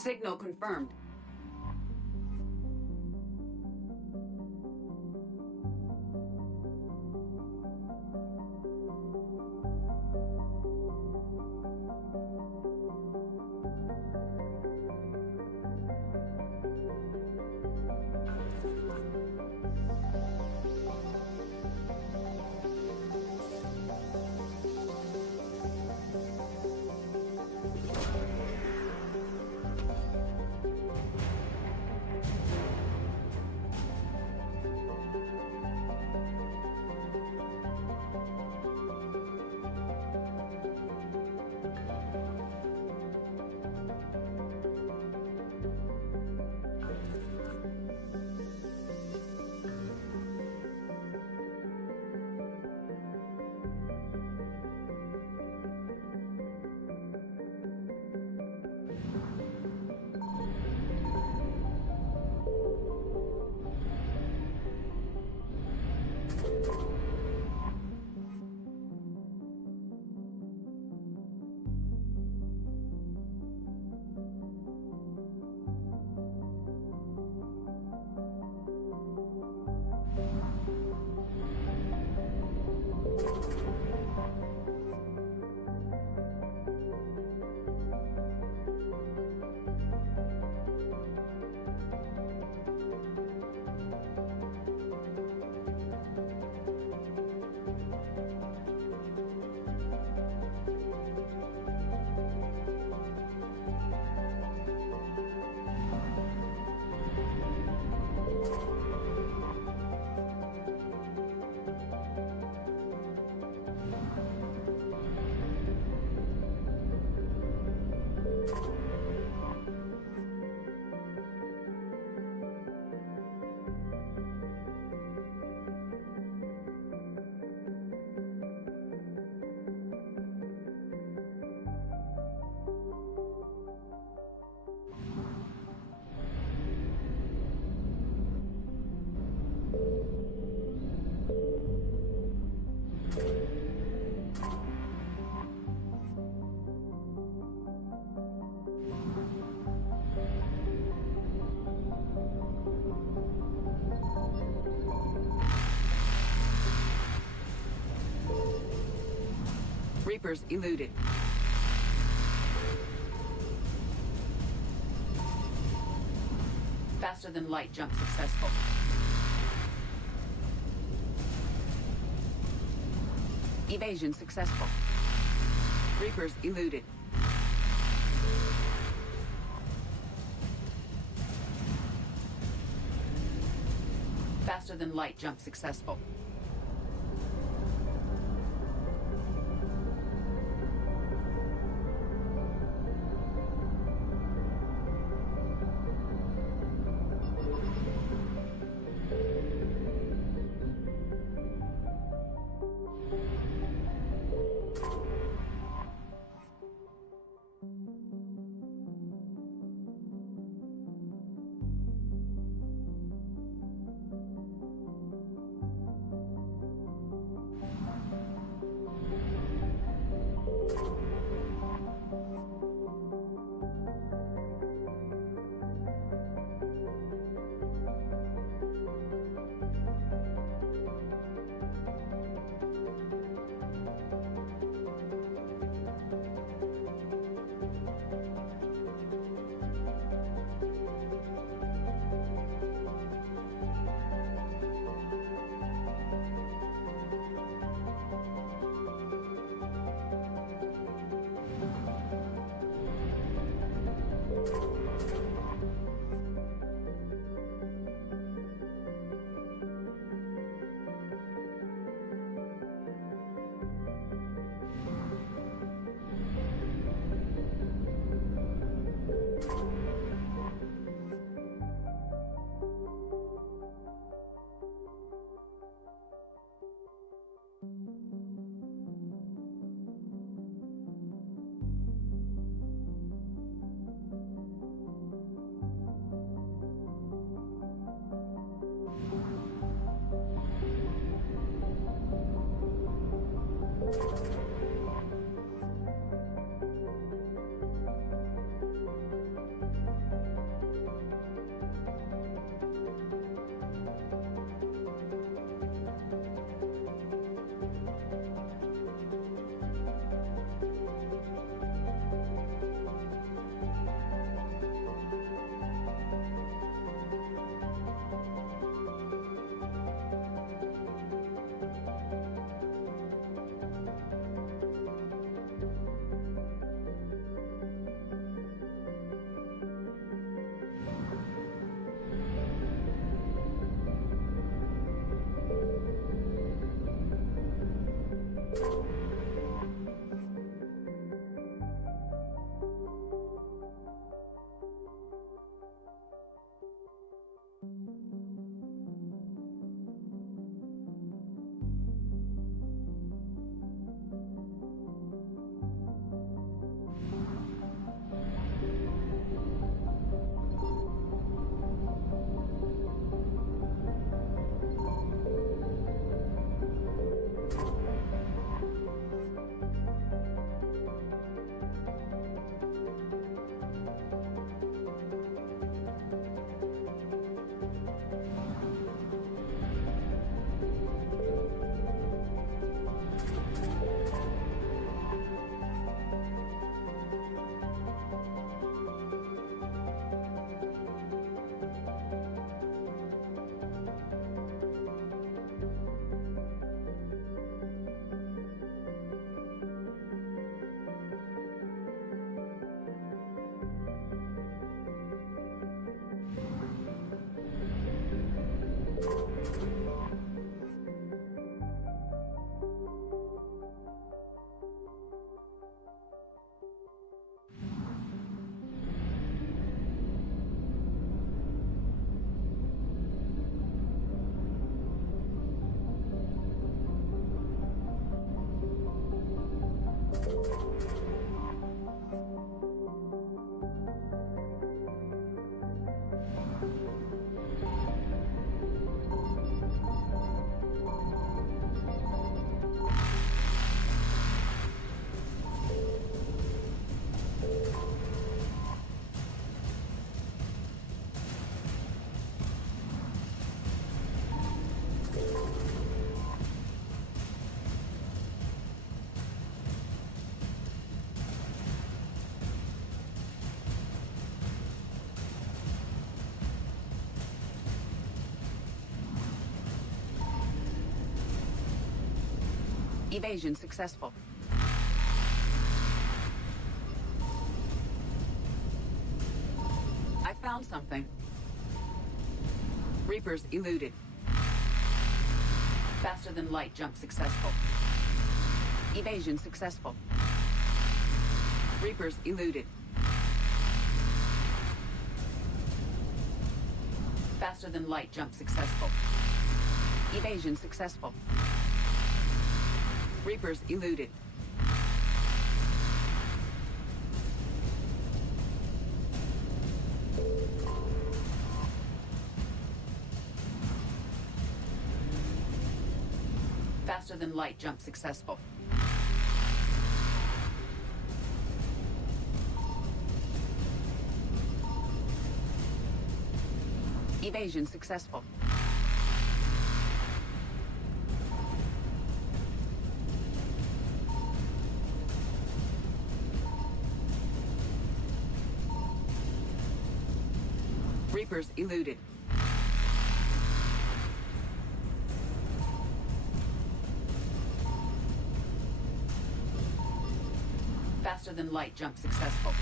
Signal confirmed. Reapers eluded. Faster than light jump successful. Evasion successful. Reapers eluded. Faster than light jump successful. Evasion successful. I found something. Reapers eluded. Faster than light jump successful. Evasion successful. Reapers eluded. Faster than light jump successful. Evasion successful. Reapers eluded. Faster than light jump successful. Evasion successful. Reapers eluded. Faster than light jump successful.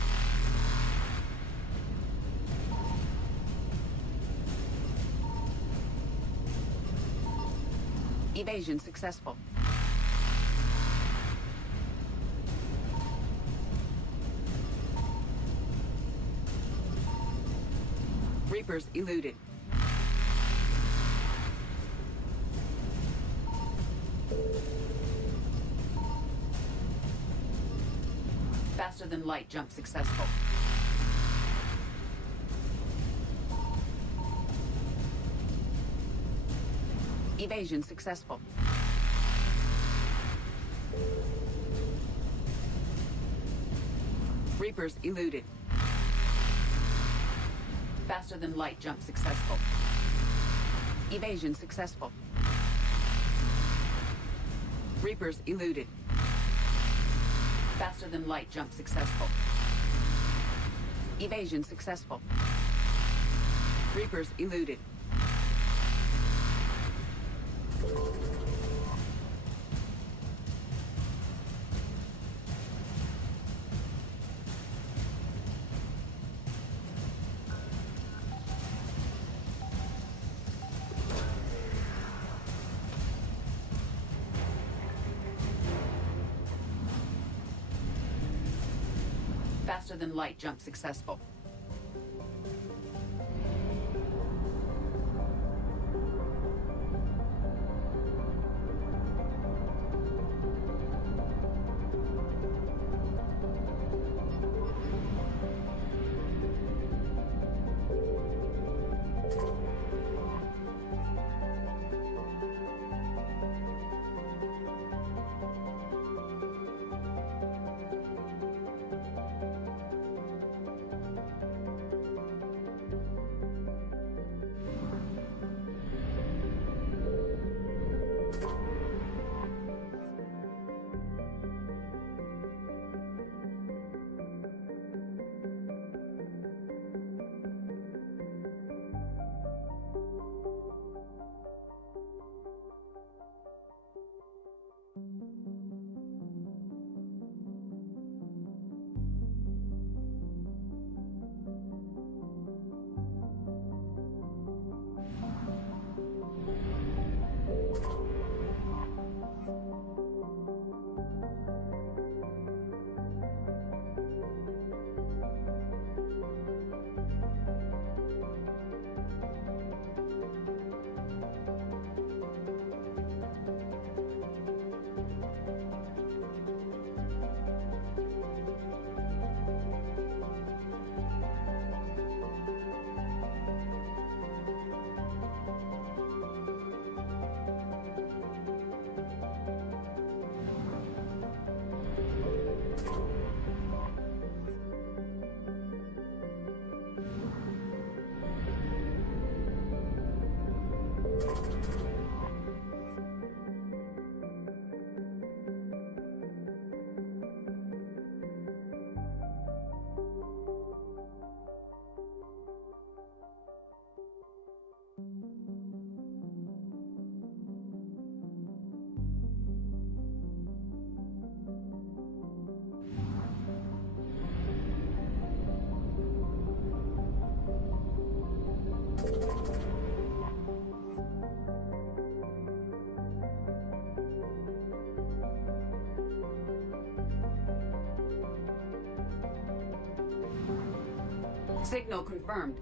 Evasion successful. Reapers eluded. Faster than light jump successful. Evasion successful. Reapers eluded. Faster than light jump successful. Evasion successful. Reapers eluded. Faster than light jump successful. Evasion successful. Reapers eluded. Faster than light jump successful. Signal confirmed.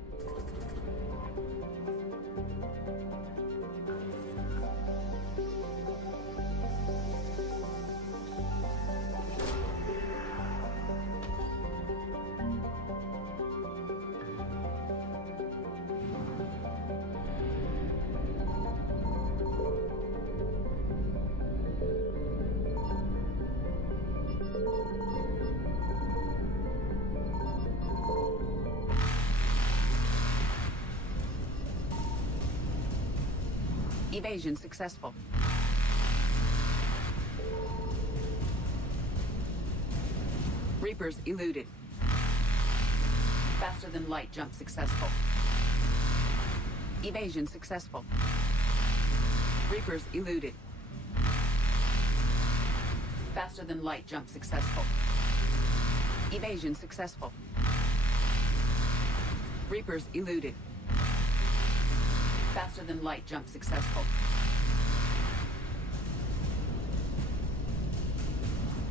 Evasion successful. Reapers eluded. Faster than light jump successful. Evasion successful. Reapers eluded. Faster than light jump successful. Evasion successful. Reapers eluded. Faster than light jump successful.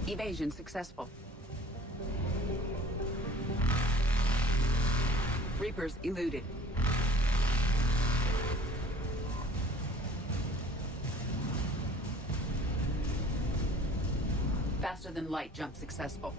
Evasion successful. Reapers eluded. Faster than light jump successful.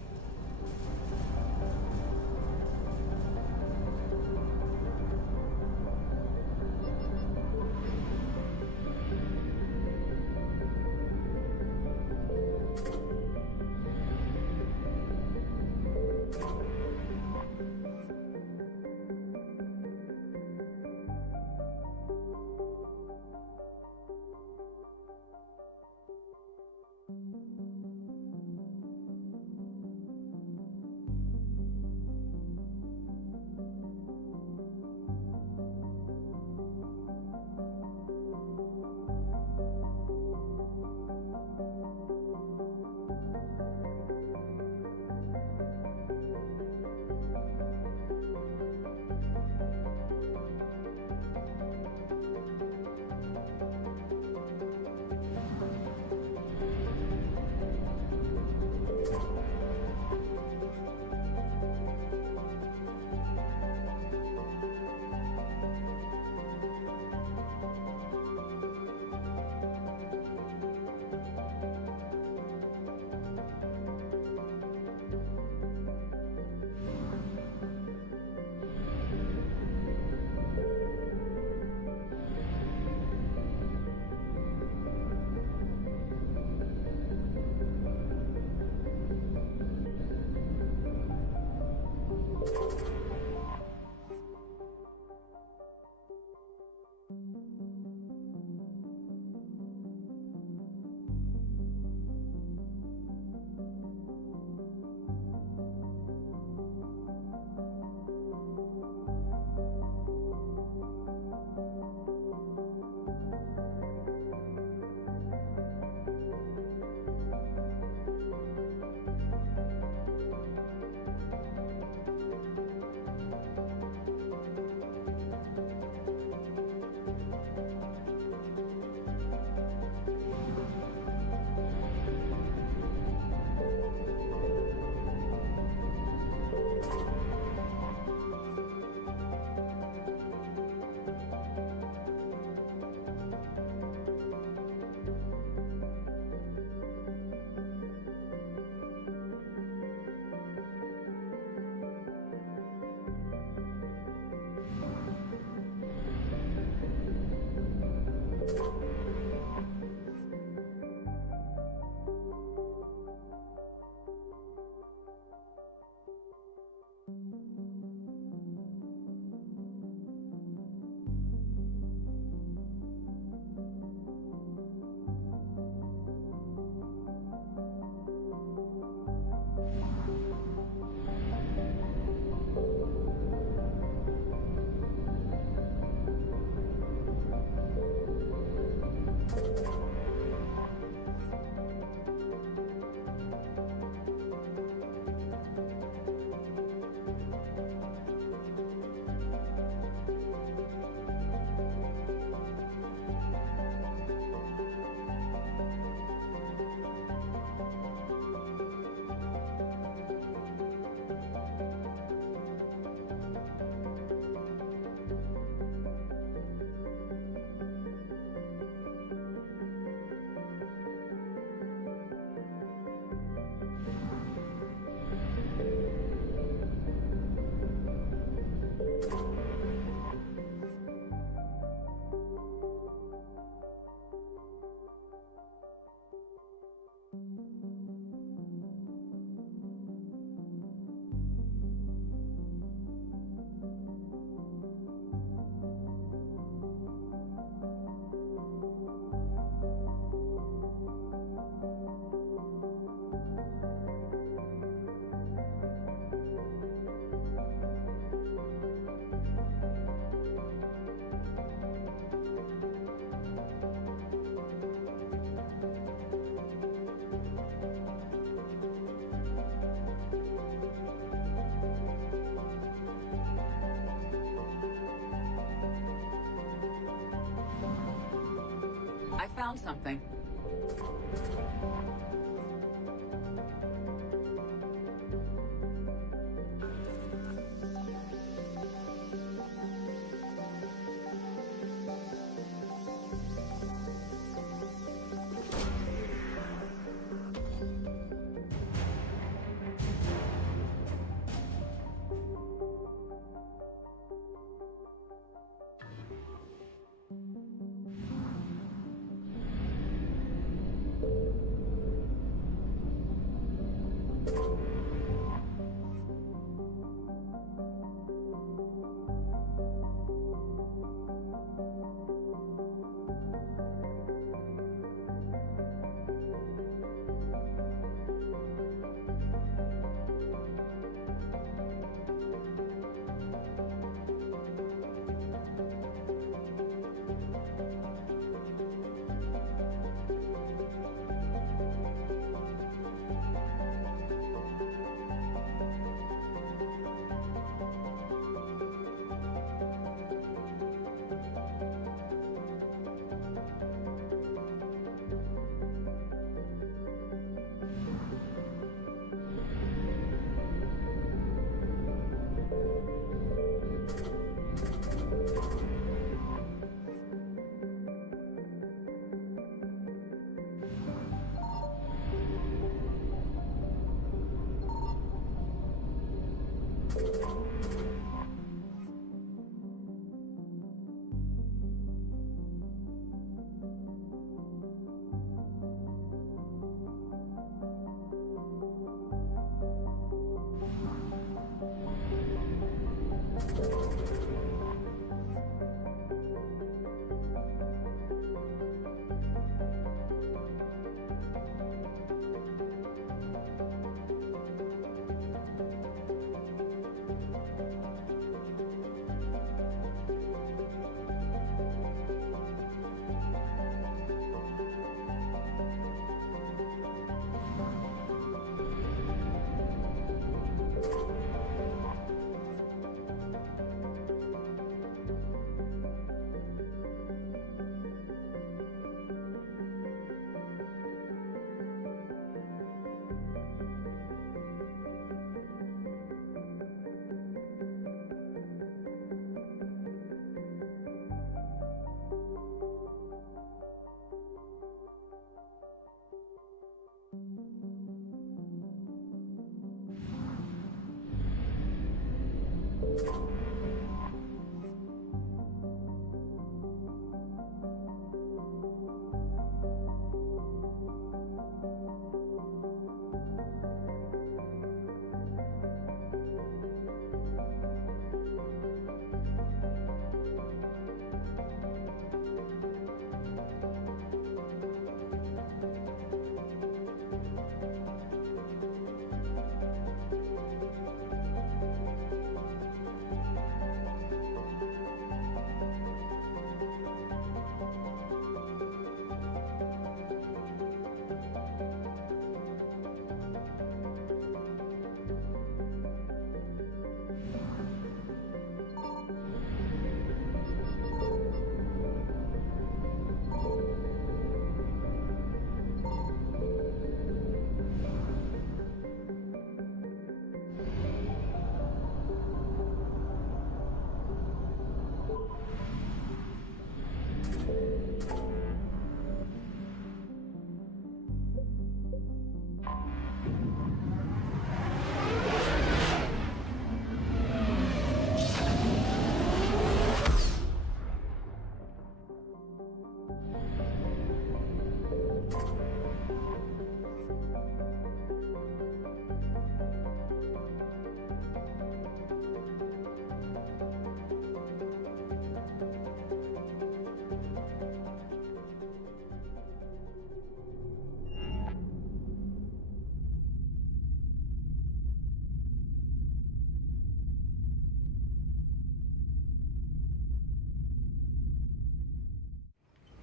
found something.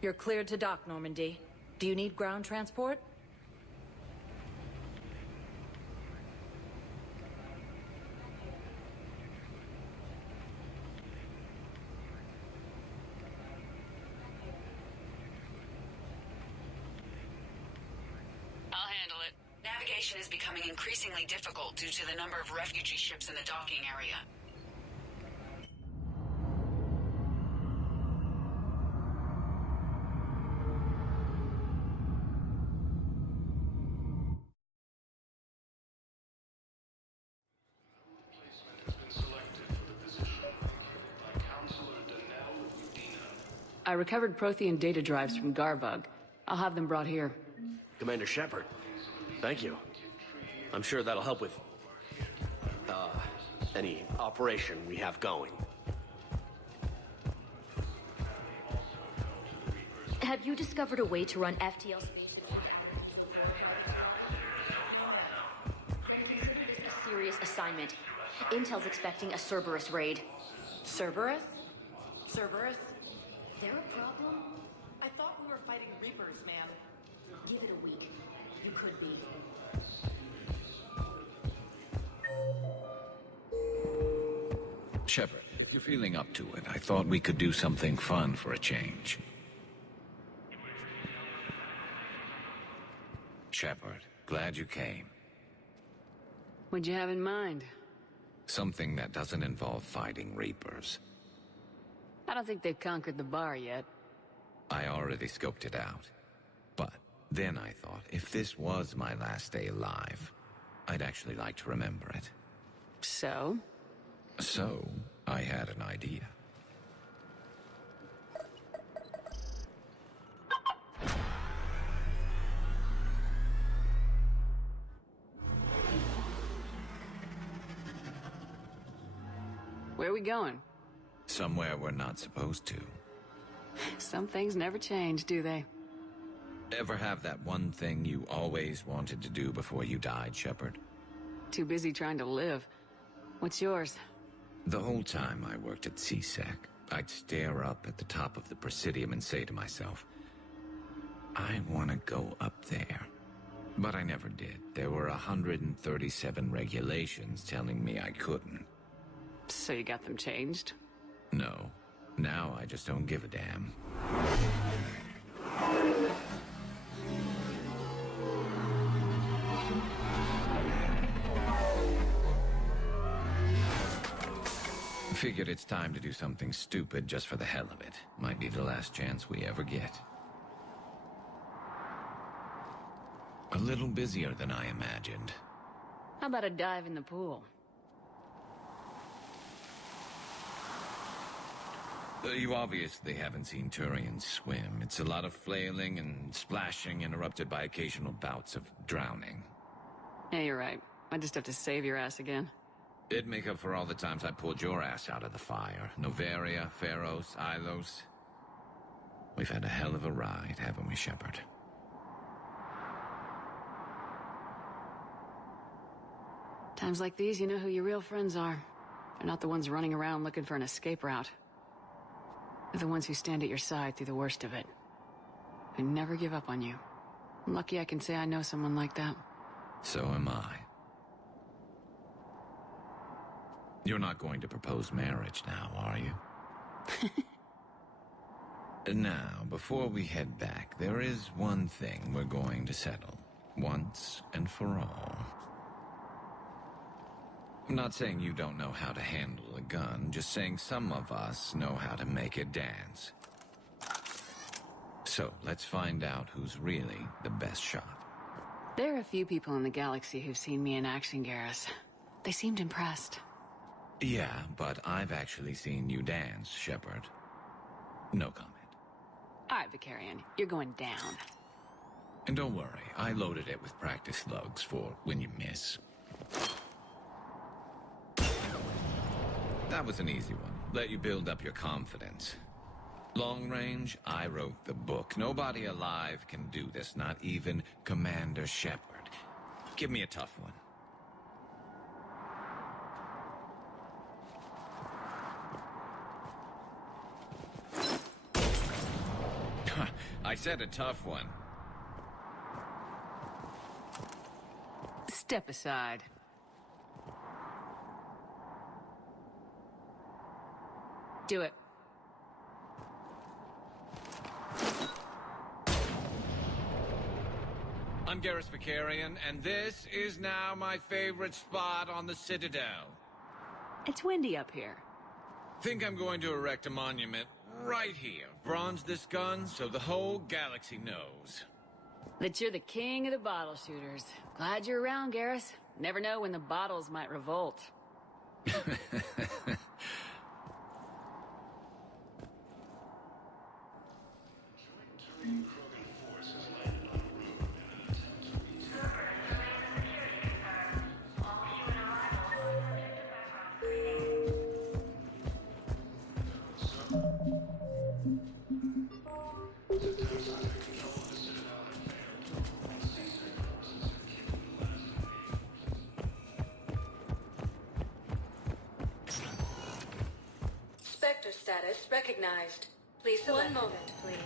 You're cleared to dock, Normandy. Do you need ground transport? handle it. Navigation is becoming increasingly difficult due to the number of refugee ships in the docking area. I recovered Prothean data drives from Garvug. I'll have them brought here. Commander Shepard, thank you. I'm sure that'll help with, any operation we have going. Have you discovered a way to run FTL space? Consider this a serious assignment. Intel's expecting a Cerberus raid. Cerberus? Cerberus? There a problem? I thought we were fighting Reapers, man. Give it a week. You could be. Shepard, if you're feeling up to it, I thought we could do something fun for a change. Shepard, glad you came. What'd you have in mind? Something that doesn't involve fighting Reapers. I don't think they've conquered the bar yet. I already scoped it out. But then I thought, if this was my last day alive, I'd actually like to remember it. So? So, I had an idea. Where are we going? Somewhere we're not supposed to. Some things never change, do they? Ever have that one thing you always wanted to do before you died, Shepard? Too busy trying to live. What's yours? The whole time I worked at CSEC, I'd stare up at the top of the Presidium and say to myself, I want to go up there. But I never did. There were 137 regulations telling me I couldn't. So you got them changed? No. Now I just don't give a damn. Figured it's time to do something stupid just for the hell of it. Might be the last chance we ever get. A little busier than I imagined. How about a dive in the pool? You obviously haven't seen Turians swim. It's a lot of flailing and splashing interrupted by occasional bouts of drowning. Yeah, you're right. I just have to save your ass again. It'd make up for all the times I pulled your ass out of the fire. Noveria, Pharos, Ilos. We've had a hell of a ride, haven't we, Shepard? Times like these, you know who your real friends are. They're not the ones running around looking for an escape route. They're the ones who stand at your side through the worst of it. Who never give up on you. I'm lucky I can say I know someone like that. So am I. You're not going to propose marriage now, are you? Now, before we head back, there is one thing we're going to settle. Once and for all. I'm not saying you don't know how to handle a gun, just saying some of us know how to make it dance. So, let's find out who's really the best shot. There are a few people in the galaxy who've seen me in action, Garrus. They seemed impressed. Yeah, but I've actually seen you dance, Shepard. No comment. All right, Vicarian, you're going down. And don't worry, I loaded it with practice slugs for when you miss. That was an easy one. Let you build up your confidence. Long range, I wrote the book. Nobody alive can do this, not even Commander Shepard. Give me a tough one. I said a tough one. Step aside. Do it. I'm Garrus Vakarian, and this is now my favorite spot on the Citadel. It's windy up here. Think I'm going to erect a monument right here. Bronze this gun so the whole galaxy knows. That you're the king of the bottle shooters. Glad you're around, Garrus. Never know when the bottles might revolt. Spectre status recognized. Please select. One moment, please.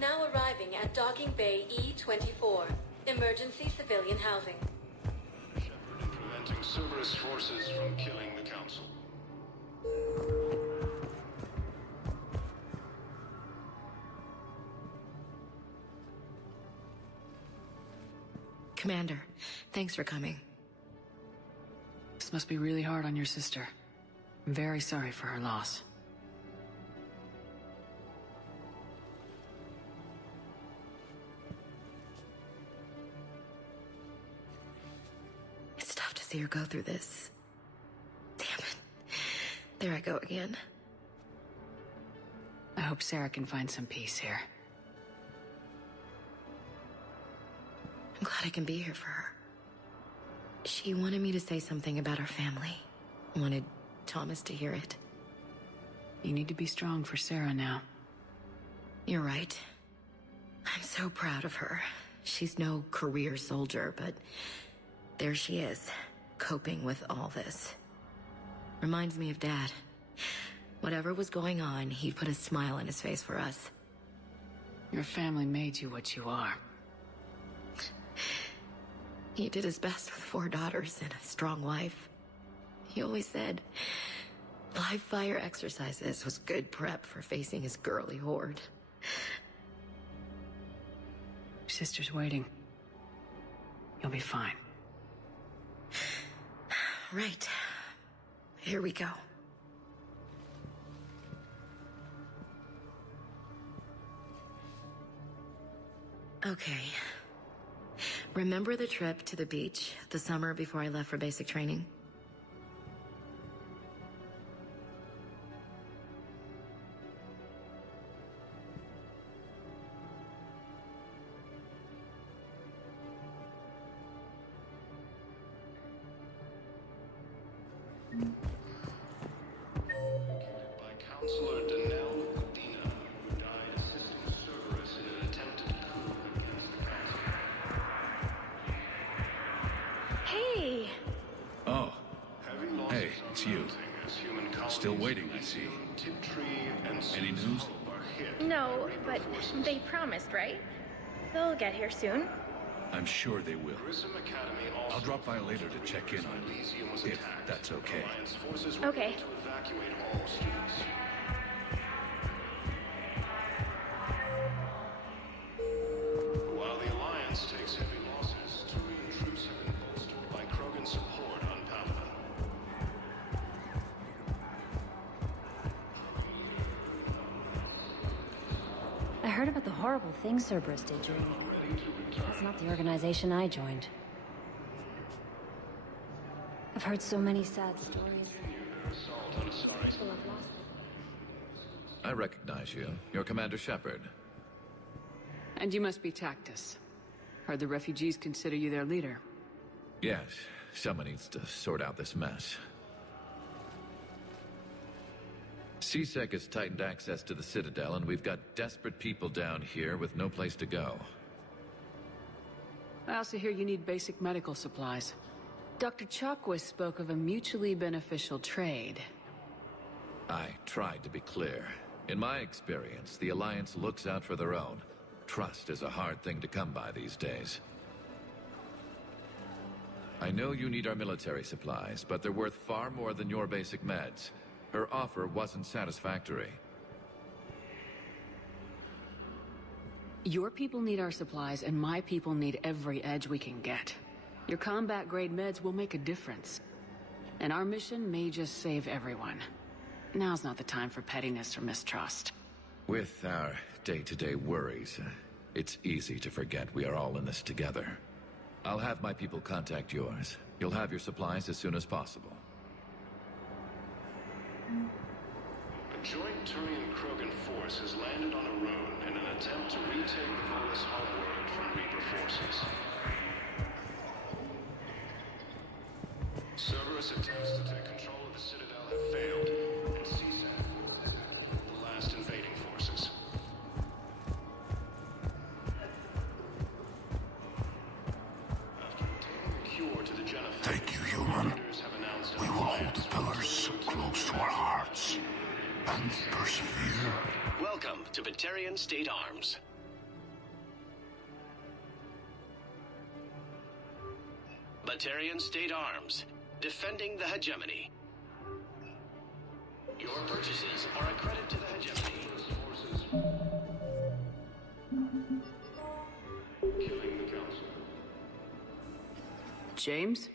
Now arriving at Docking Bay E-24. Emergency civilian housing. Preventing Cerberus forces from killing the Council. Commander, thanks for coming. This must be really hard on your sister. I'm very sorry for her loss. It's tough to see her go through this. Damn it. There I go again. I hope Sarah can find some peace here. I'm glad I can be here for her. She wanted me to say something about her family. Wanted Thomas to hear it. You need to be strong for Sarah now. You're right. I'm so proud of her. She's no career soldier, but there she is, coping with all this. Reminds me of Dad. Whatever was going on, he put a smile on his face for us. Your family made you what you are. He did his best with 4 daughters and a strong wife. He always said live fire exercises was good prep for facing his girly horde. Your sister's waiting. You'll be fine. Right. Here we go. Okay. Remember the trip to the beach the summer before I left for basic training? By Counselor Danelle Medina, who died assisting Cerberus in an attempted coup against the Council. Hey! Oh, Heavy losses hey, are it's you. mounting as human Still colonies waiting, in I see. Elysium, Tiptree, and Any Sue's news? Hope are hit No, by but Reaper forces. they promised, right? They'll get here soon. I'm sure they will. Grissom Academy also I'll drop by later to check in on you, Elysium was if attacked. that's okay. Alliance forces were Okay. able to evacuate all students. While the Alliance takes heavy losses, Turian troops have been bolstered by Krogan support on Palaven. I heard about the horrible things Cerberus did during the war. That's not the organization I joined. I've heard so many sad stories. People have lost. I recognize you. You're Commander Shepard. And you must be Tactus. Heard the refugees consider you their leader. Yes, someone needs to sort out this mess. CSEC has tightened access to the Citadel, and we've got desperate people down here with no place to go. I also hear you need basic medical supplies. Dr. Chakwas spoke of a mutually beneficial trade. I tried to be clear. In my experience, the Alliance looks out for their own. Trust is a hard thing to come by these days. I know you need our military supplies, but they're worth far more than your basic meds. Her offer wasn't satisfactory. Your people need our supplies, and my people need every edge we can get. Your combat-grade meds will make a difference. And our mission may just save everyone. Now's not the time for pettiness or mistrust. With our day-to-day worries, it's easy to forget we are all in this together. I'll have my people contact yours. You'll have your supplies as soon as possible. A joint Turian-Krogan force has landed on Arun in an attempt to retake the Volus homeworld from Reaper forces. Cerberus attempts to take control of the Citadel have failed, and CSAC the last invading forces. After obtaining a cure to the genophage, Thank you, human. leaders have announced We will hold the pillars close to our hearts and persevere. Welcome to Batarian State Arms. Batarian State Arms, defending the hegemony. Your purchases are a credit to the hegemony. Killing the council. James?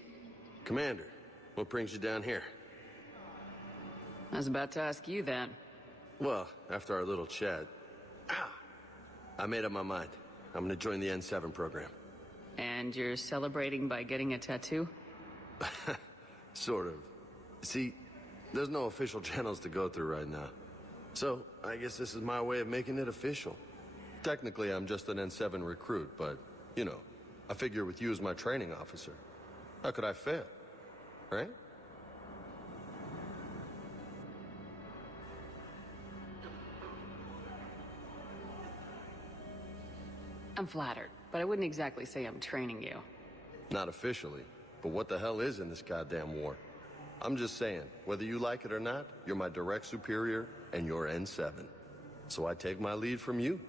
Commander, what brings you down here? I was about to ask you that. Well, after our little chat, I made up my mind. I'm gonna join the N7 program. And you're celebrating by getting a tattoo? Sort of. See, there's no official channels to go through right now. So, I guess this is my way of making it official. Technically, I'm just an N7 recruit, but, you know, I figure with you as my training officer, how could I fail? Right? I'm flattered, but I wouldn't exactly say I'm training you. Not officially, but what the hell is in this goddamn war? I'm just saying, whether you like it or not, you're my direct superior, and you're N7. So I take my lead from you.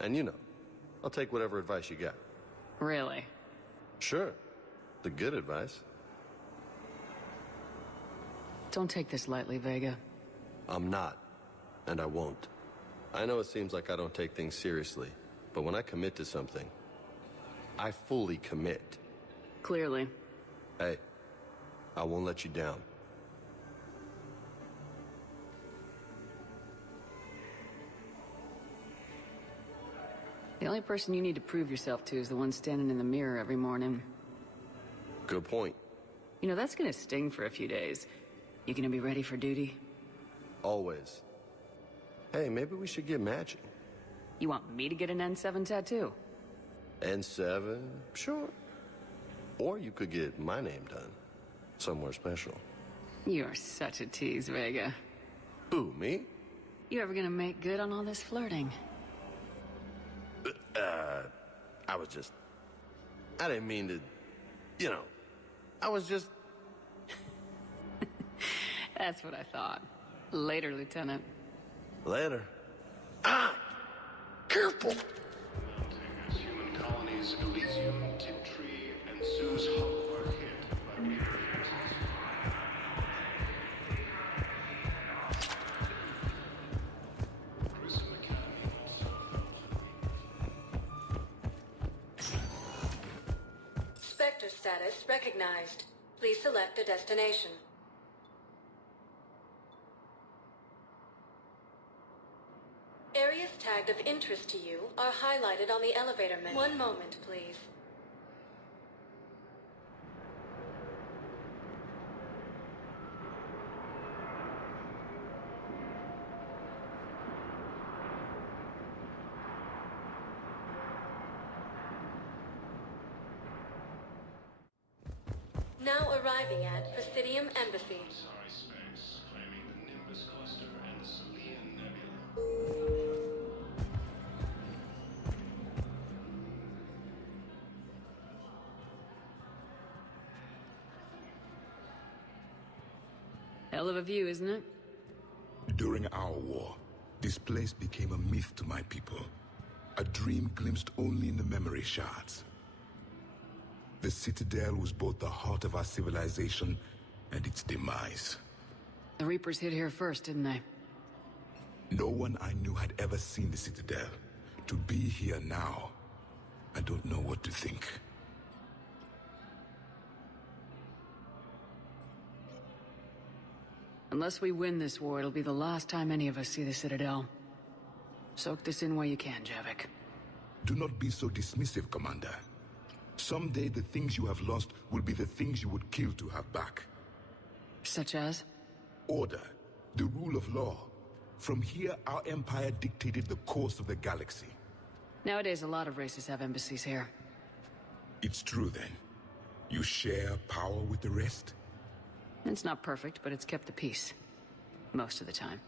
And you know, I'll take whatever advice you got. Really? Sure. The good advice. Don't take this lightly, Vega. I'm not. And I won't. I know it seems like I don't take things seriously, but when I commit to something, I fully commit. Clearly. Hey, I won't let you down. The only person you need to prove yourself to is the one standing in the mirror every morning. Good point. You know, that's gonna sting for a few days. You gonna be ready for duty? Always. Hey, maybe we should get matching. You want me to get an N7 tattoo? N7? Sure. Or you could get my name done. Somewhere special. You're such a tease, Vega. Who, me? You ever gonna make good on all this flirting? I didn't mean to, you know, I was just... That's what I thought. Later, Lieutenant. Later. Careful! As human colonies Elysium, Tiptree, and Sue's Hope are hit by Reaper forces. Grissom Academy Spectre status recognized. Please select a destination. Areas tagged of interest to you are highlighted on the elevator menu. One moment, please. Now arriving at Presidium Embassy. Sorry Space, claiming the Nimbus Cluster and the Selian Nebula. Hell of a view, isn't it? During our war, this place became a myth to my people. A dream glimpsed only in the memory shards. The Citadel was both the heart of our civilization and its demise. The Reapers hit here first, didn't they? No one I knew had ever seen the Citadel. To be here now, I don't know what to think. Unless we win this war, it'll be the last time any of us see the Citadel. Soak this in while you can, Javik. Do not be so dismissive, Commander. Someday the things you have lost will be the things you would kill to have back. Such as? Order, the rule of law. From here, our empire dictated the course of the galaxy. Nowadays, a lot of races have embassies here. It's true, then. You share power with the rest? It's not perfect, but it's kept the peace. Most of the time.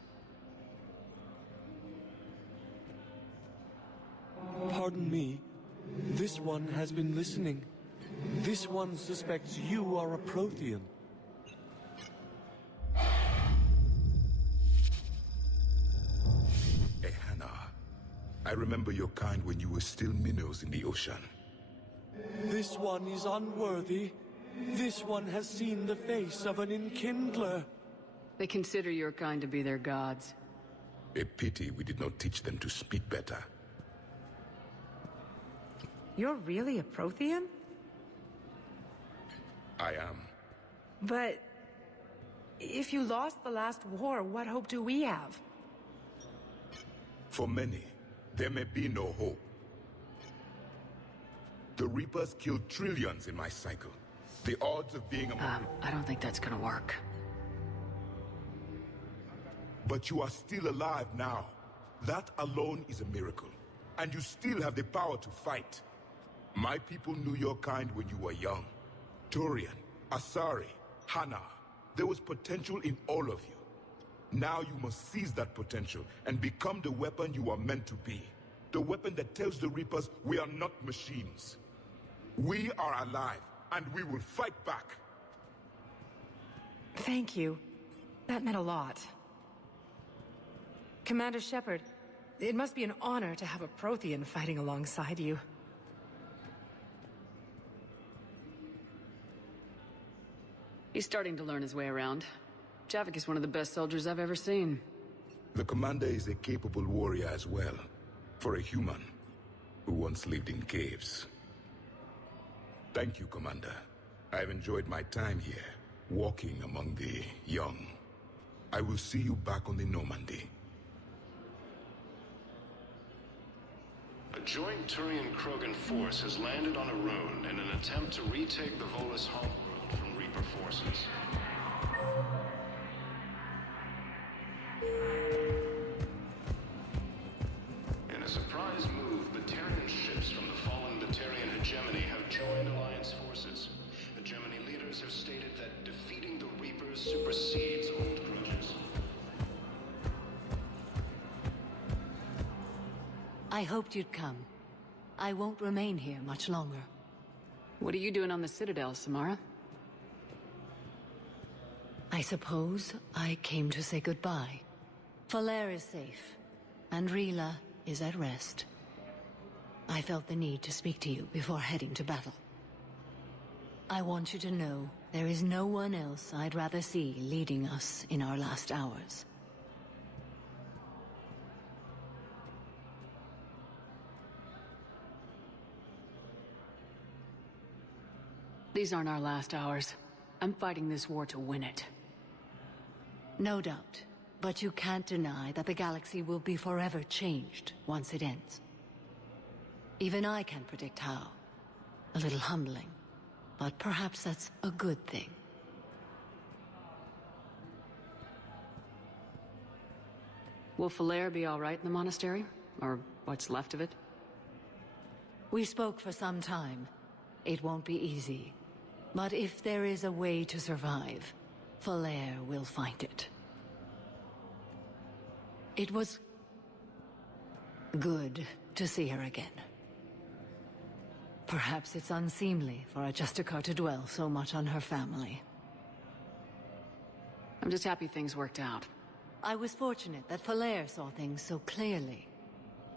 Pardon me. This one has been listening. This one suspects you are a Prothean. Ehana. I remember your kind when you were still minnows in the ocean. This one is unworthy. This one has seen the face of an Enkindler. They consider your kind to be their gods. A pity we did not teach them to speak better. You're really a Prothean? I am. But if you lost the last war, what hope do we have? For many, there may be no hope. The Reapers killed trillions in my cycle. The odds of being among... I don't think that's gonna work. But you are still alive now. That alone is a miracle. And you still have the power to fight. My people knew your kind when you were young. Turian, Asari, Hana. There was potential in all of you. Now you must seize that potential and become the weapon you are meant to be. The weapon that tells the Reapers we are not machines. We are alive, and we will fight back. Thank you. That meant a lot. Commander Shepard, it must be an honor to have a Prothean fighting alongside you. He's starting to learn his way around. Javik is one of the best soldiers I've ever seen. The commander is a capable warrior as well. For a human who once lived in caves. Thank you, Commander. I've enjoyed my time here, walking among the young. I will see you back on the Normandy. A joint Turian-Krogan force has landed on Arun in an attempt to retake the Volus homeworld from Reaper forces. In a surprise move, Batarian ships from the fallen Batarian hegemony have joined Alliance forces. Hegemony leaders have stated that defeating the Reapers supersedes old grudges. I hoped you'd come. I won't remain here much longer. What are you doing on the Citadel, Samara? I suppose I came to say goodbye. Falere is safe, and Rila is at rest. I felt the need to speak to you before heading to battle. I want you to know there is no one else I'd rather see leading us in our last hours. These aren't our last hours. I'm fighting this war to win it. No doubt. But you can't deny that the galaxy will be forever changed once it ends. Even I can't predict how. A little humbling. But perhaps that's a good thing. Will Falere be all right in the monastery? Or what's left of it? We spoke for some time. It won't be easy. But if there is a way to survive, Falere will find it. It was good to see her again. Perhaps it's unseemly for a Justicar to dwell so much on her family. I'm just happy things worked out. I was fortunate that Falere saw things so clearly.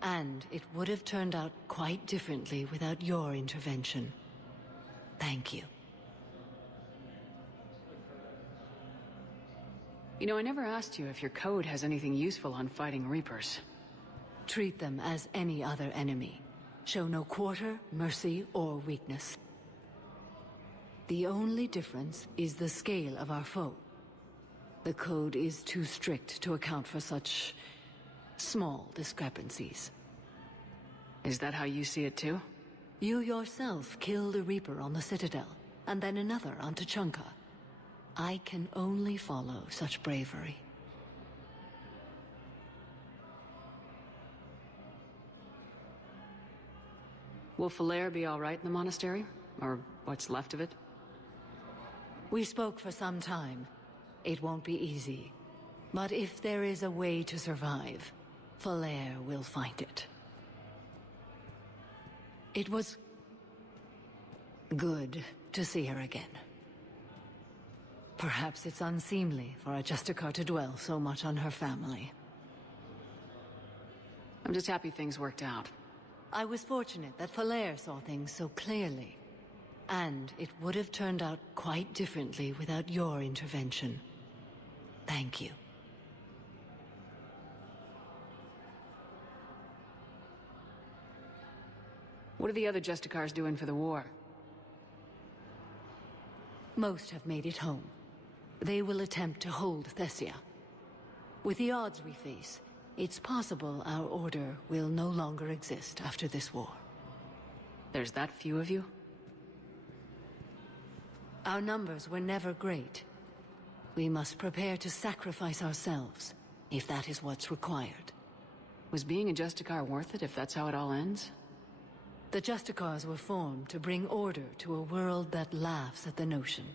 And it would have turned out quite differently without your intervention. Thank you. You know, I never asked you if your code has anything useful on fighting Reapers. Treat them as any other enemy. Show no quarter, mercy, or weakness. The only difference is the scale of our foe. The code is too strict to account for such small discrepancies. Is that how you see it too? You yourself killed a Reaper on the Citadel, and then another on Tuchanka. I can only follow such bravery. Will Falere be all right in the monastery? Or what's left of it? We spoke for some time. It won't be easy. But if there is a way to survive, Falere will find it. It was good to see her again. Perhaps it's unseemly for a Justicar to dwell so much on her family. I'm just happy things worked out. I was fortunate that Falere saw things so clearly. And it would have turned out quite differently without your intervention. Thank you. What are the other Justicars doing for the war? Most have made it home. They will attempt to hold Thessia. With the odds we face, it's possible our order will no longer exist after this war. There's that few of you? Our numbers were never great. We must prepare to sacrifice ourselves, if that is what's required. Was being a Justicar worth it if that's how it all ends? The Justicars were formed to bring order to a world that laughs at the notion.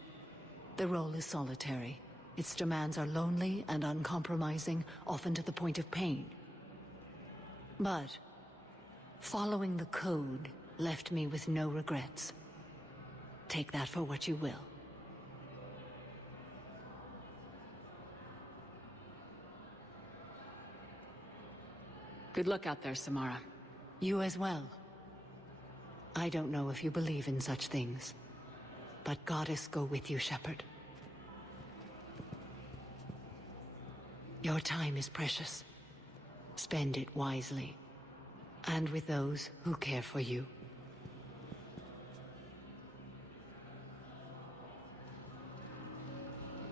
The role is solitary. Its demands are lonely and uncompromising, often to the point of pain. But following the code left me with no regrets. Take that for what you will. Good luck out there, Samara. You as well. I don't know if you believe in such things, but Goddess go with you, Shepard. Your time is precious. Spend it wisely, and with those who care for you.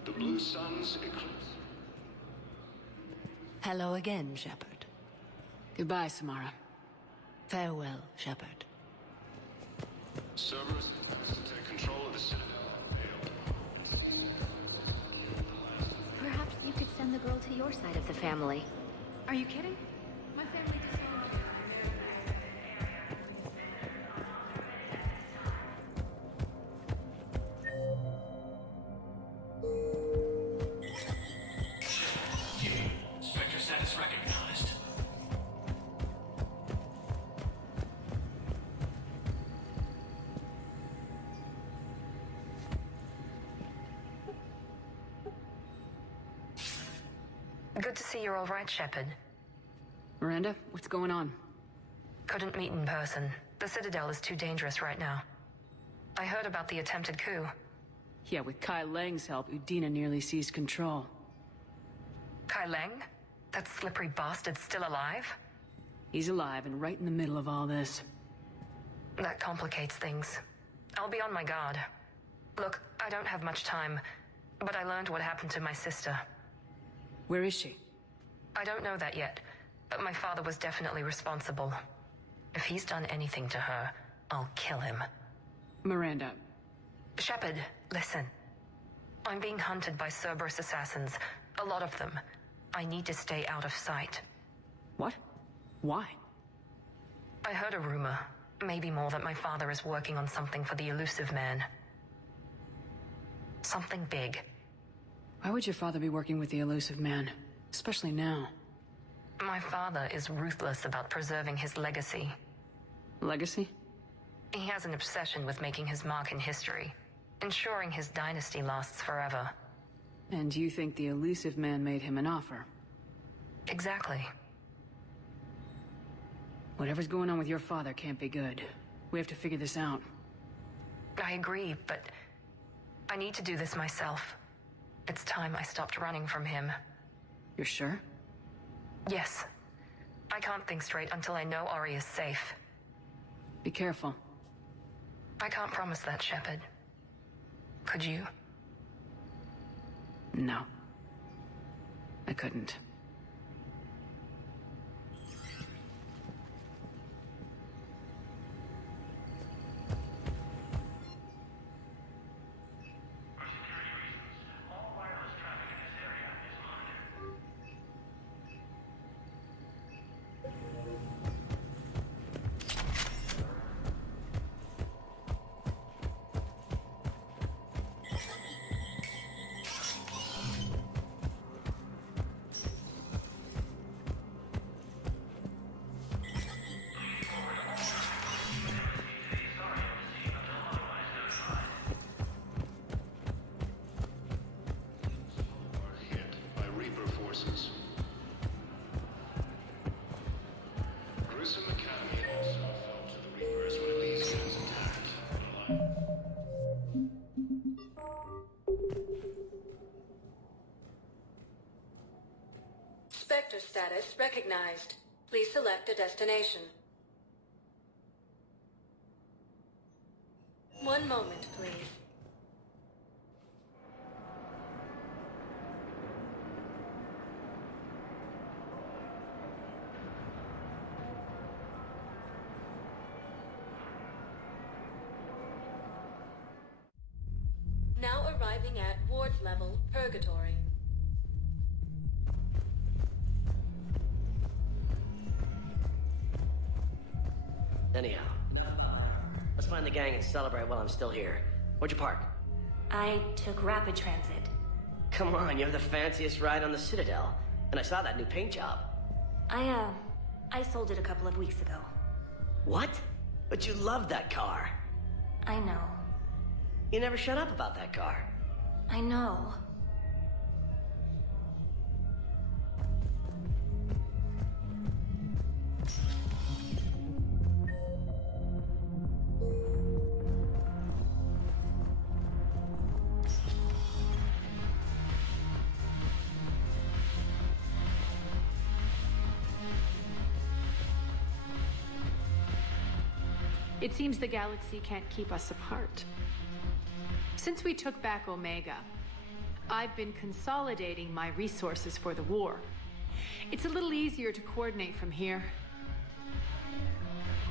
The Blue Sun's eclipse. Hello again, Shepard. Goodbye, Samara. Farewell, Shepard. Cerberus to take control of the Citadel. Perhaps you could send the girl to your side of the family. Are you kidding? My family does not. Spectre status recognized. Good to see you're all right, Shepard. Miranda, what's going on? Couldn't meet in person. The Citadel is too dangerous right now. I heard about the attempted coup. Yeah, with Kai Leng's help, Udina nearly seized control. Kai Leng? That slippery bastard's still alive? He's alive and right in the middle of all this. That complicates things. I'll be on my guard. Look, I don't have much time, but I learned what happened to my sister. Where is she? I don't know that yet, but my father was definitely responsible. If he's done anything to her, I'll kill him. Miranda. Shepard, listen. I'm being hunted by Cerberus assassins. A lot of them. I need to stay out of sight. What? Why? I heard a rumor, maybe more, that my father is working on something for the Elusive Man. Something big. Why would your father be working with the Elusive Man? Especially now. My father is ruthless about preserving his legacy. Legacy? He has an obsession with making his mark in history, ensuring his dynasty lasts forever. And you think the Elusive Man made him an offer? Exactly. Whatever's going on with your father can't be good. We have to figure this out. I agree, but I need to do this myself. It's time I stopped running from him. You're sure? Yes. I can't think straight until I know Ari is safe. Be careful. I can't promise that, Shepard. Could you? No. I couldn't. Spectre status recognized. Please select a destination. One moment, please. Now arriving at Ward's level, Purgatory. Anyhow, let's find the gang and celebrate while I'm still here. Where'd you park? I took rapid transit. Come on, you have the fanciest ride on the Citadel. And I saw that new paint job. I sold it a couple of weeks ago. What? But you loved that car. I know. You never shut up about that car. I know. It seems the galaxy can't keep us apart. Since we took back Omega, I've been consolidating my resources for the war. It's a little easier to coordinate from here.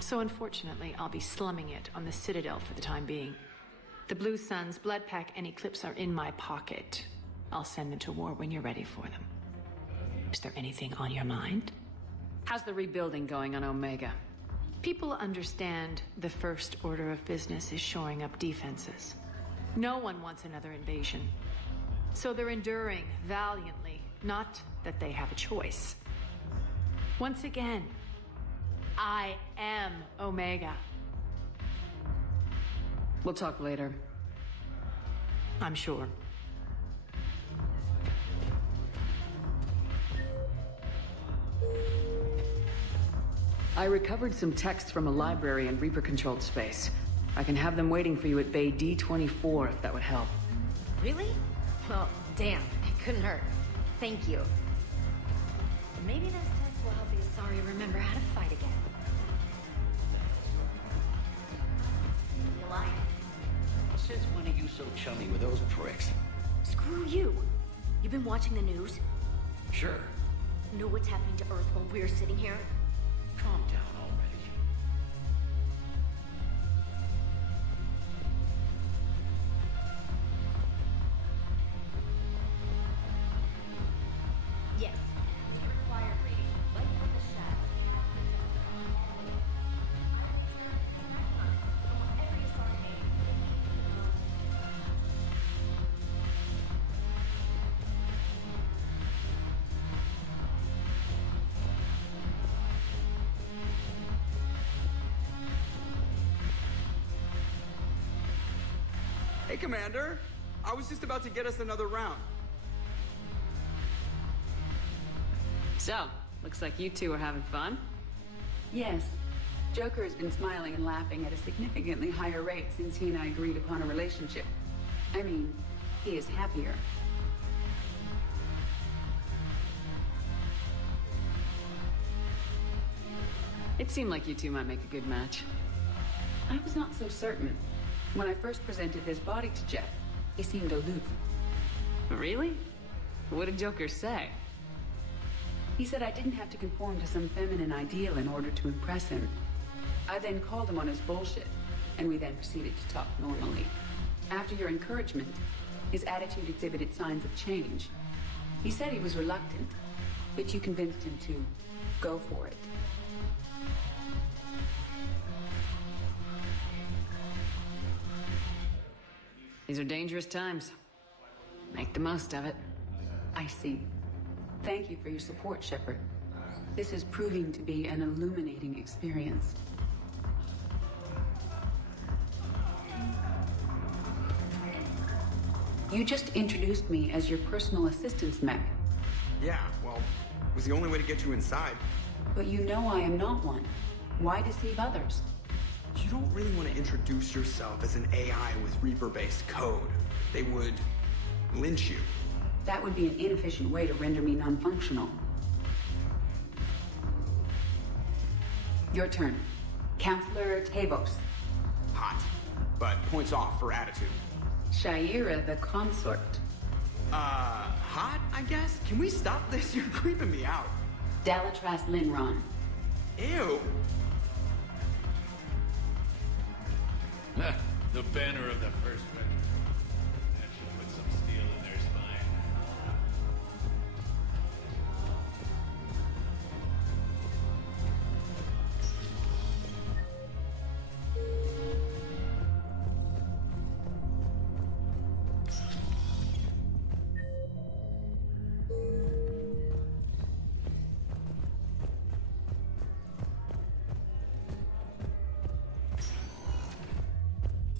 So unfortunately, I'll be slumming it on the Citadel for the time being. The Blue Suns, Bloodpack, and Eclipse are in my pocket. I'll send them to war when you're ready for them. Is there anything on your mind? How's the rebuilding going on Omega? People understand the first order of business is shoring up defenses. No one wants another invasion. So they're enduring valiantly, not that they have a choice. Once again, I am Omega. We'll talk later. I'm sure. I recovered some texts from a library in Reaper-controlled space. I can have them waiting for you at Bay D-24 if that would help. Really? Well, damn, it couldn't hurt. Thank you. Maybe those texts will help the Asari remember how to fight again. You lying? Since when are you so chummy with those pricks? Screw you. You've been watching the news? Sure. Know what's happening to Earth while we're sitting here? Calm down already. Yes. Required reading. Light from the shadow. Every Asari Hey, Commander. I was just about to get us another round. So, looks like you two are having fun. Yes. Joker has been smiling and laughing at a significantly higher rate since he and I agreed upon a relationship. I mean, he is happier. It seemed like you two might make a good match. I was not so certain. When I first presented this body to Jeff, he seemed aloof. Really? What did Joker say? He said I didn't have to conform to some feminine ideal in order to impress him. I then called him on his bullshit, and we then proceeded to talk normally. After your encouragement, his attitude exhibited signs of change. He said he was reluctant, but you convinced him to go for it. These are dangerous times. Make the most of it. I see. Thank you for your support, Shepard. This is proving to be an illuminating experience. You just introduced me as your personal assistance mech. Yeah, well, it was the only way to get you inside. But you know I am not one. Why deceive others? You don't really want to introduce yourself as an AI with Reaper-based code. They would lynch you. That would be an inefficient way to render me non-functional. Your turn. Counselor Tavos. Hot, but points off for attitude. Shaira the consort. Hot, I guess? Can we stop this? You're creeping me out. Dalatras Linron. Ew. The banner of the first regiment. That should put some steel in their spine.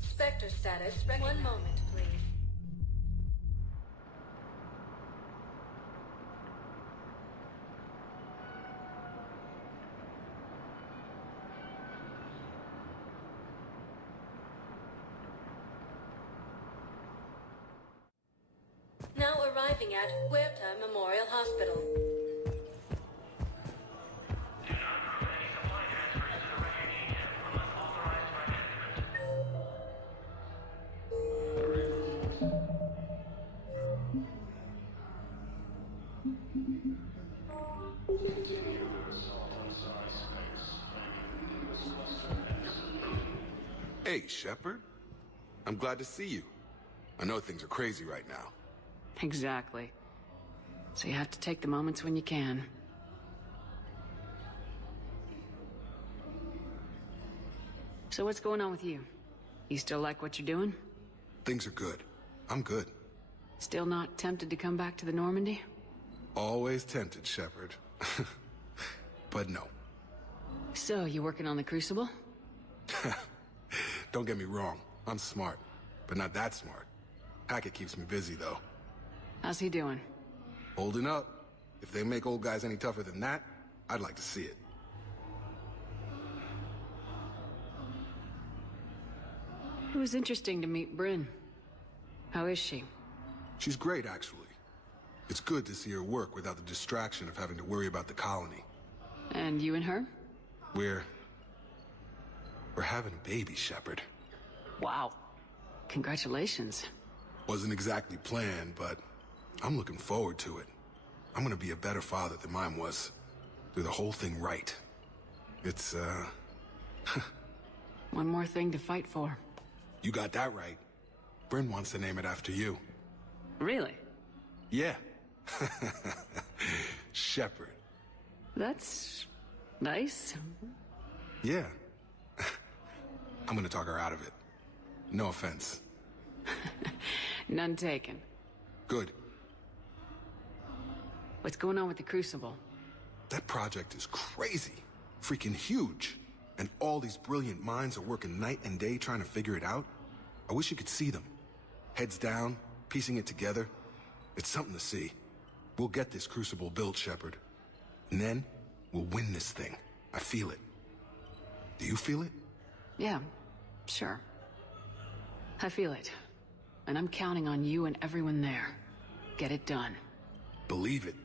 Spectre status. One moment, please. Now arriving at Huerta Memorial Hospital. Hey, Shepard. I'm glad to see you. I know things are crazy right now. Exactly. So you have to take the moments when you can. So what's going on with you? You still like what you're doing? Things are good. I'm good. Still not tempted to come back to the Normandy? Always tempted, Shepard. But no. So, you working on the Crucible? Don't get me wrong. I'm smart, but not that smart. Hackett keeps me busy, though. How's he doing? Holding up. If they make old guys any tougher than that, I'd like to see it. It was interesting to meet Bryn. How is she? She's great, actually. It's good to see her work without the distraction of having to worry about the colony. And you and her? We're having a baby, Shepard. Wow. Congratulations. Wasn't exactly planned, but I'm looking forward to it. I'm gonna be a better father than mine was. Do the whole thing right. It's, One more thing to fight for. You got that right. Bryn wants to name it after you. Really? Yeah. Shepard. That's nice. Yeah. I'm gonna talk her out of it. No offense. None taken. Good. What's going on with the Crucible? That project is crazy. Freaking huge. And all these brilliant minds are working night and day trying to figure it out. I wish you could see them. Heads down, piecing it together. It's something to see. We'll get this Crucible built, Shepard. And then, we'll win this thing. I feel it. Do you feel it? Yeah, sure. I feel it. And I'm counting on you and everyone there. Get it done. Believe it.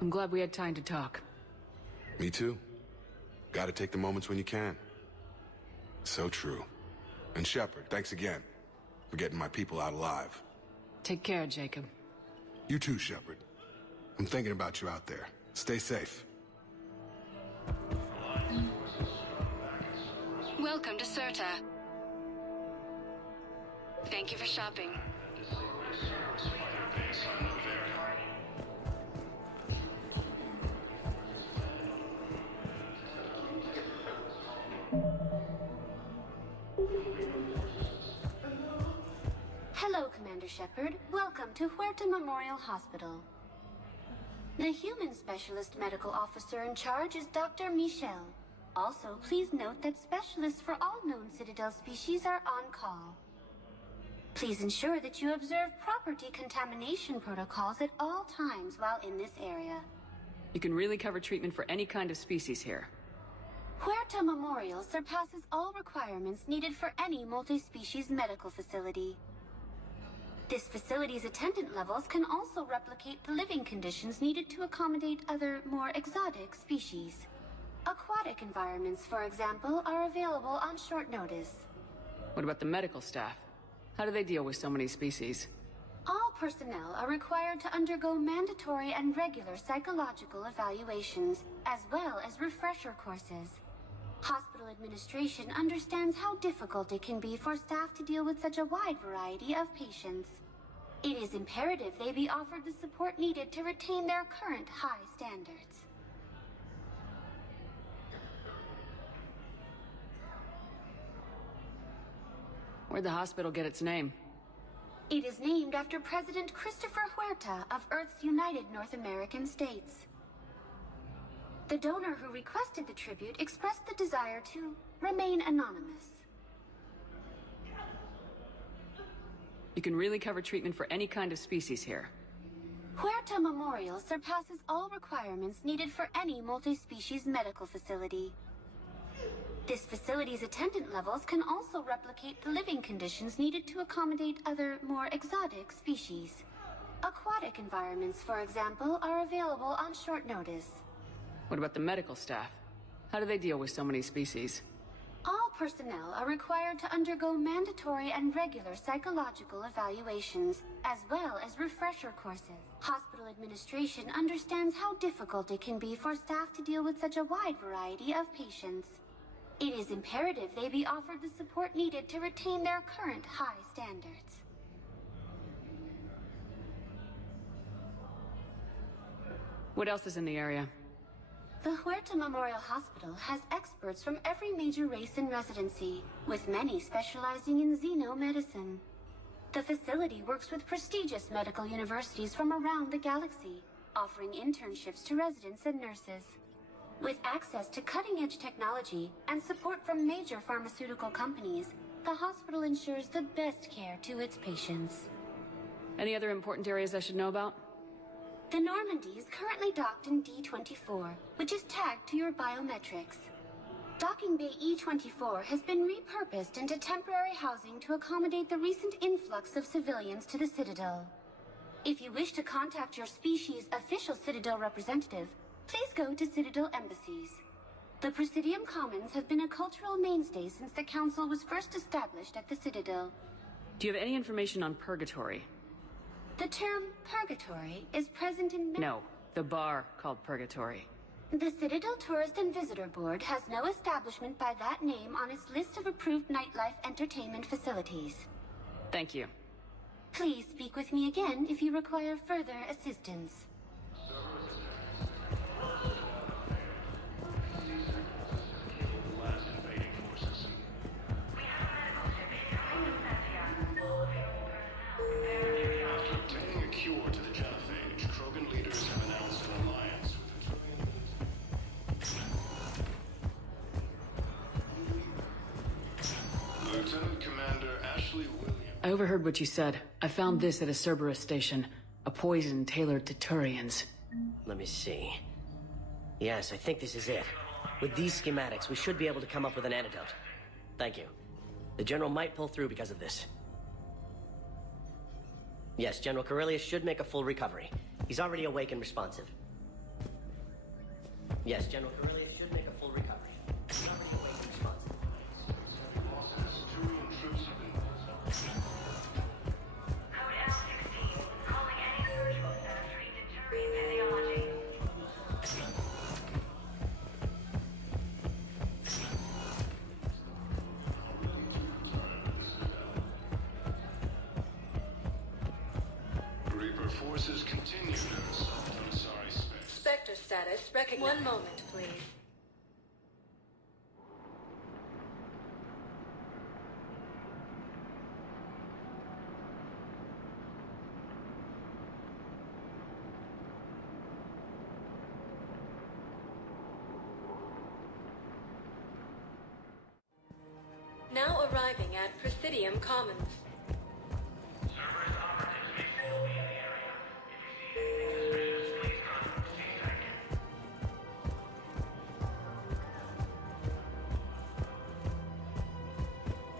I'm glad we had time to talk. Me too. Gotta take the moments when you can. So true. And Shepard, thanks again for getting my people out alive. Take care, Jacob. You too, Shepard. I'm thinking about you out there. Stay safe. Welcome to Serta. Thank you for shopping. Hello, Commander Shepard. Welcome to Huerta Memorial Hospital. The human specialist medical officer in charge is Dr. Michel. Also, please note that specialists for all known Citadel species are on call. Please ensure that you observe proper decontamination protocols at all times while in this area. You can really cover treatment for any kind of species here. Huerta Memorial surpasses all requirements needed for any multi-species medical facility. This facility's attendant levels can also replicate the living conditions needed to accommodate other, more exotic species. Aquatic environments, for example, are available on short notice. What about the medical staff? How do they deal with so many species? All personnel are required to undergo mandatory and regular psychological evaluations, as well as refresher courses. Hospital administration understands how difficult it can be for staff to deal with such a wide variety of patients. It is imperative they be offered the support needed to retain their current high standards. Where'd the hospital get its name? It is named after President Christopher Huerta of Earth's United North American States. The donor who requested the tribute expressed the desire to remain anonymous. You can really cover treatment for any kind of species here. Huerta Memorial surpasses all requirements needed for any multi-species medical facility. This facility's attendant levels can also replicate the living conditions needed to accommodate other, more exotic species. Aquatic environments, for example, are available on short notice. What about the medical staff? How do they deal with so many species? All personnel are required to undergo mandatory and regular psychological evaluations, as well as refresher courses. Hospital administration understands how difficult it can be for staff to deal with such a wide variety of patients. It is imperative they be offered the support needed to retain their current high standards. What else is in the area? The Huerta Memorial Hospital has experts from every major race in residency, with many specializing in xenomedicine. The facility works with prestigious medical universities from around the galaxy, offering internships to residents and nurses. With access to cutting-edge technology and support from major pharmaceutical companies, the hospital ensures the best care to its patients. Any other important areas I should know about? The Normandy is currently docked in D-24, which is tagged to your biometrics. Docking Bay E-24 has been repurposed into temporary housing to accommodate the recent influx of civilians to the Citadel. If you wish to contact your species' official Citadel representative, please go to Citadel embassies. The Presidium Commons have been a cultural mainstay since the Council was first established at the Citadel. Do you have any information on Purgatory? The term purgatory is present in... No, the bar called Purgatory. The Citadel Tourist and Visitor Board has no establishment by that name on its list of approved nightlife entertainment facilities. Thank you. Please speak with me again if you require further assistance. I overheard what you said. I found this at a Cerberus station. A poison tailored to Turians. Let me see. Yes, I think this is it. With these schematics, we should be able to come up with an antidote. Thank you. The General might pull through because of this. Yes, General Corellius should make a full recovery. He's already awake and responsive. Yes, General Corellius should make a full recovery. He's already awake and responsive. Code L16, calling any surgical staff trained in Turian physiology. Reaper forces continue their assault on Asari Spectre. Spectre status recognized. One moment, please. Now arriving at Presidium Commons.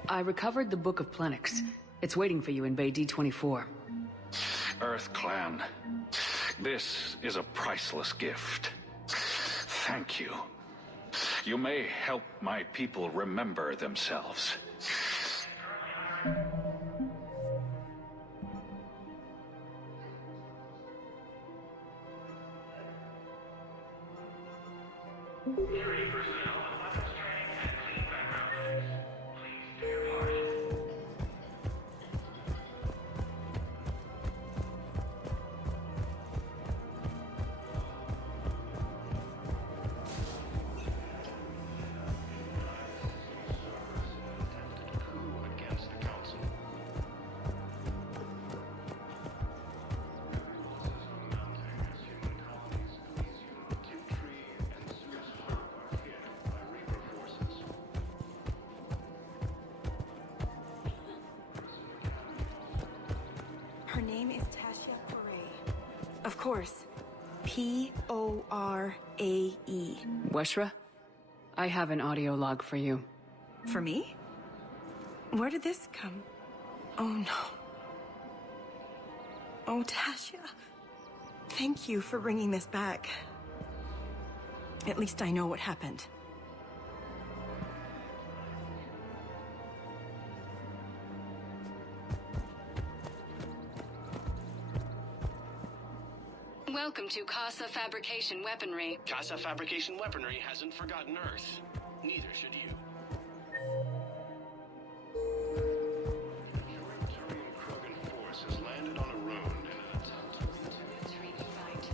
I recovered the Book of Plenix. It's waiting for you in Bay D24. Earth Clan, this is a priceless gift. Thank you. You may help my people remember themselves. Her name is Tasha Porae. Of course. P-O-R-A-E. Weshra, I have an audio log for you. For me? Where did this come? Oh, no. Oh, Tasha. Thank you for bringing this back. At least I know what happened. Welcome to Casa Fabrication Weaponry. Casa Fabrication Weaponry hasn't forgotten Earth. Neither should you. Turian Krogan force has landed on a ruin in an attempt to reunite.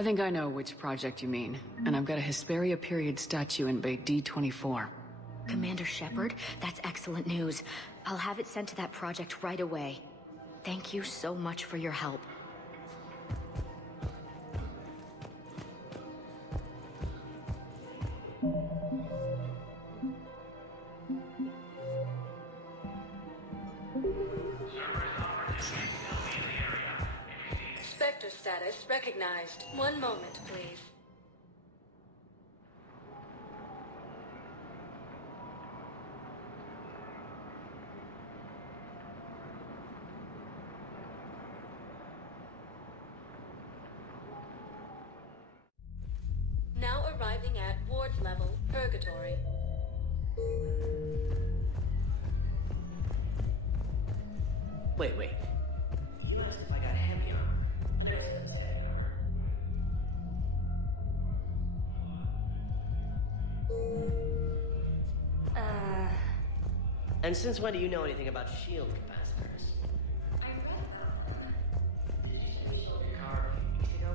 I think I know which project you mean, and I've got a Hesperia period statue in Bay D24. Commander Shepard, that's excellent news. I'll have it sent to that project right away. Thank you so much for your help. Spectre status recognized. One moment, please. Now arriving at Ward's level, Purgatory. Wait. He asked if I got heavy armor. Next to this heavy armor. And since when do you know anything about shield capacitors? Did you send me shield your car a few weeks ago?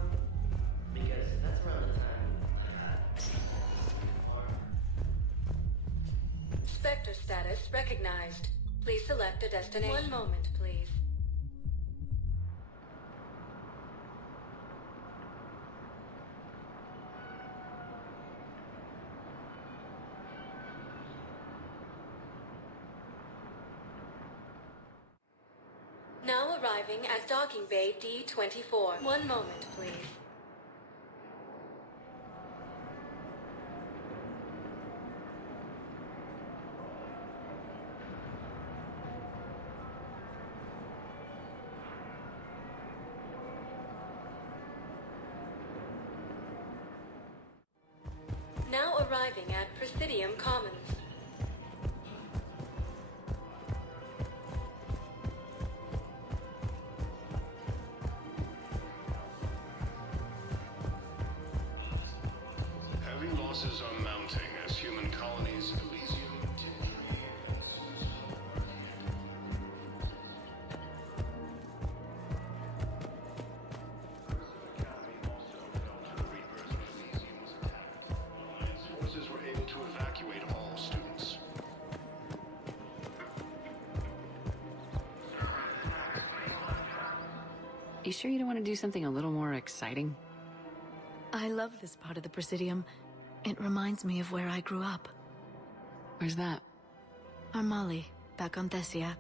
Because that's around the time I got Spectre status recognized. Please select a destination. One moment, please. Now arriving at Docking Bay D24. One moment, please. Now arriving at Presidium Commons. Heavy losses are mounting as human colonies Elysium forces were able to evacuate all students. You sure you don't want to do something a little more exciting? I love this part of the Presidium. It reminds me of where I grew up. Where's that? Armali, back on Thessia.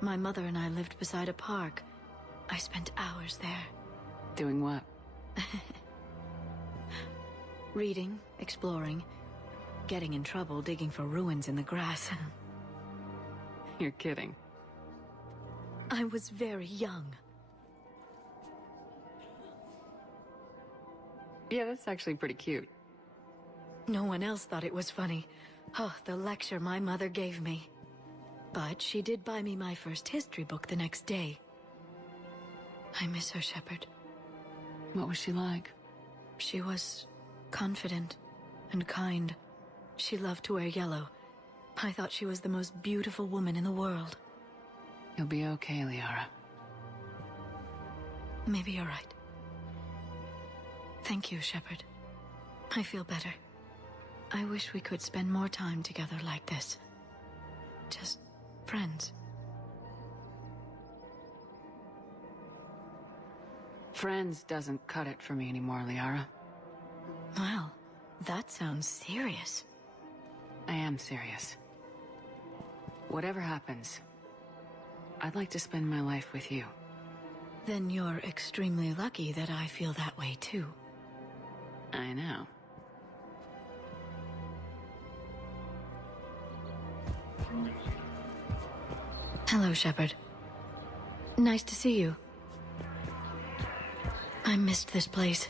My mother and I lived beside a park. I spent hours there. Doing what? Reading, exploring, getting in trouble digging for ruins in the grass. You're kidding. I was very young. Yeah, that's actually pretty cute. No one else thought it was funny. Oh, the lecture my mother gave me. But she did buy me my first history book the next day. I miss her, Shepard. What was she like? She was confident and kind. She loved to wear yellow. I thought she was the most beautiful woman in the world. You'll be okay, Liara. Maybe you're right. Thank you, Shepard. I feel better. I wish we could spend more time together like this. Just friends. Friends doesn't cut it for me anymore, Liara. Well, that sounds serious. I am serious. Whatever happens, I'd like to spend my life with you. Then you're extremely lucky that I feel that way too. I know. Hello, Shepard. Nice to see you. I missed this place.